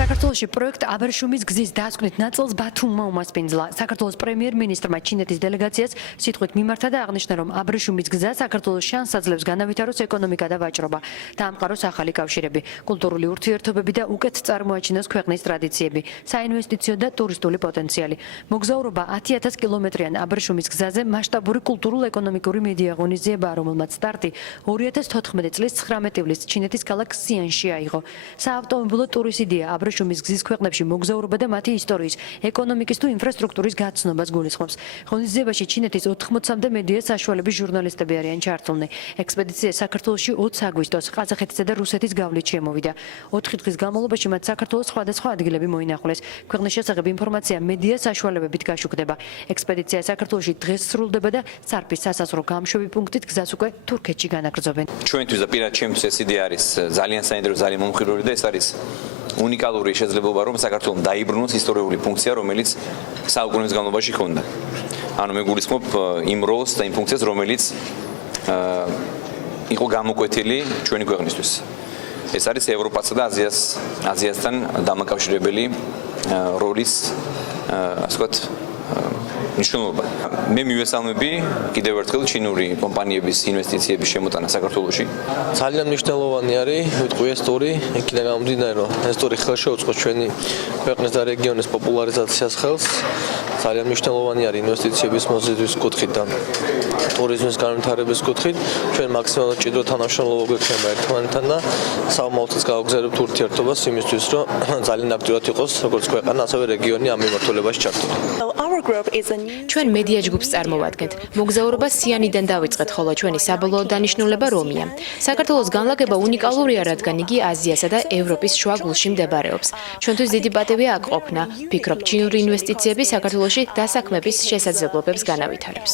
საქართველოში პროექტ აბრეშუმის გზის დასკვნით ნაწილს ბათუმმა უმასპინძლა. საქართველოს პრემიერ-მინისტრმა ჩინეთის დელეგაციას სიტყვით მიმართა და აღნიშნა, რომ აბრეშუმის გზა საქართველოს შანსს აძლევს განავითაროს ეკონომიკა და ვაჭრობა, დაამყაროს ახალი კავშირები, კულტურული ურთიერთობები და უკეთ წარმოაჩინოს ქვეყნის ტრადიციები, საინვესტიციო და ტურისტული პოტენციალი. მოგზაურობა 10,000 კილომეტრიან აბრეშუმის გზაზე მასშტაბური კულტურულ-ეკონომიკური მედია ღონისძიებაა, რომელმაც სტარტი 2014 წლის 19 ივლისს ჩინეთის ქალაქ სიანში აიღო. საავტომობილო ტურის იდეა აბრეშუმის გზის ქვეყნებში მოგზაურობა და მათი ისტორიის, ეკონომიკის თუ ინფრასტრუქტურის გაცნობას გულისხმობს. ღონისძიებაში ჩინეთის 80-მდე მედია საშუალების ჟურნალისტები არიან ჩართულნი. ექსპედიცია საქართველოში 20 აგვისტოს ყაზახეთისა და რუსეთის გავლით შემოვიდა. 4 დღის განმავლობაში მათ საქართველოს სხვადასხვა ადგილები მოინახულეს. ქვეყნის შესახებ ინფორმაცია მედია საშუალებებით გაშუქდება. ექსპედიცია საქართველოში დღეს სრულდება და სარფის სასაზღვრო გამშვები პუნქტით გზას უკვე თურქეთში განაგრძობენ. ჩვენთვის და პირად ჩემთვის ეს იდეა არის ძალიან საინტერესო, ძალიან მომხიბვლელი და ეს არის უნიკალური შესაძლებლობა, რომ საქართველოს დაიბრუნოს ისტორიული ფუნქცია, რომელიც საუკუნეების განმავლობაში ჰქონდა. ანუ მე გულისხმობ იმ როლს და იმ ფუნქციას, რომელიც იყო გამოკვეთილი ჩვენი ქვეყნისთვის. ეს არის ევროპასა და აზიასთან დამაკავშირებელი როლის, ასე ვთქვათ, მნიშვნელობა. მე მივესალმები კიდევ ერთხელ ჩინური კომპანიების ინვესტიციების შემოტანა საქართველოში. ძალიან მნიშვნელოვანი არის, ვიტყვი ეს ტური, იქიდან გამომდინარე, რომ ეს ტური ხელშეუწყოს ჩვენი ქვეყნის და რეგიონის პოპულარიზაციას ხელს. ძალიან მნიშვნელოვანი არის ინვესტიციების მოზიდვის კუთხით და ტურიზმის განვითარების კუთხით. ჩვენ მაქსიმალურად ჭიდრო თანამშრომლობა გვექნება ერთმანეთთან და საომავლოდ გავაგზავნებთ ურთიერთობას იმისთვის, რომ ძალიან აქტიურად იყოს როგორც ქვეყანა, ასევე რეგიონი ამ მიმართულებაში ჩართული. ჩვენ მედია ჯგუფს წარმოვადგენთ. მოგზაურობა სიანიდან დავიწყეთ, ხოლო ჩვენი საბოლოო დანიშნულება რომია. საქართველოს განლაგება უნიკალურია, რადგან იგი აზიასა და ევროპის შუაგულში მდებარეობს. ჩვენთვის დიდი პატივია აქ ყოფნა. ვფიქრობ, ჩინური ინვესტიციები საქართველოში დასაქმების შესაძლებლობებს განავითარებს.